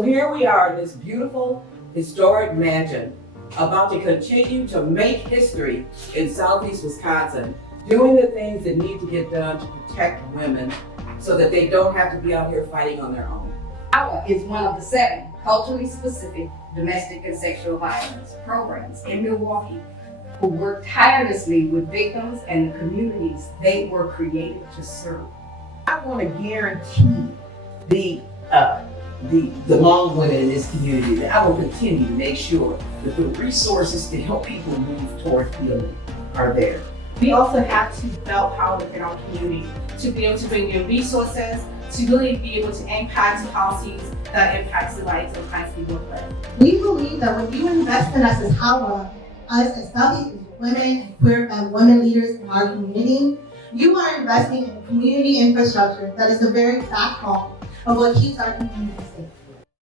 So here we are in this beautiful, historic mansion, about to continue to make history in Southeast Wisconsin, doing the things that need to get done to protect women so that they don't have to be out here fighting on their own. HAWA is one of the 7 culturally specific domestic and sexual violence programs in Milwaukee who work tirelessly with victims and the communities they were created to serve. I want to guarantee the Hmong women in this community that I will continue to make sure that the resources to help people move toward healing are there. We also have to develop power within our community to be able to bring in resources, to really be able to impact policies that impact the lives of clients we work with. We believe that when you invest in us as HAWA, us as Southeast women and queer and women leaders in our community, you are investing in community infrastructure that is the very backbone of what keeps our community safe.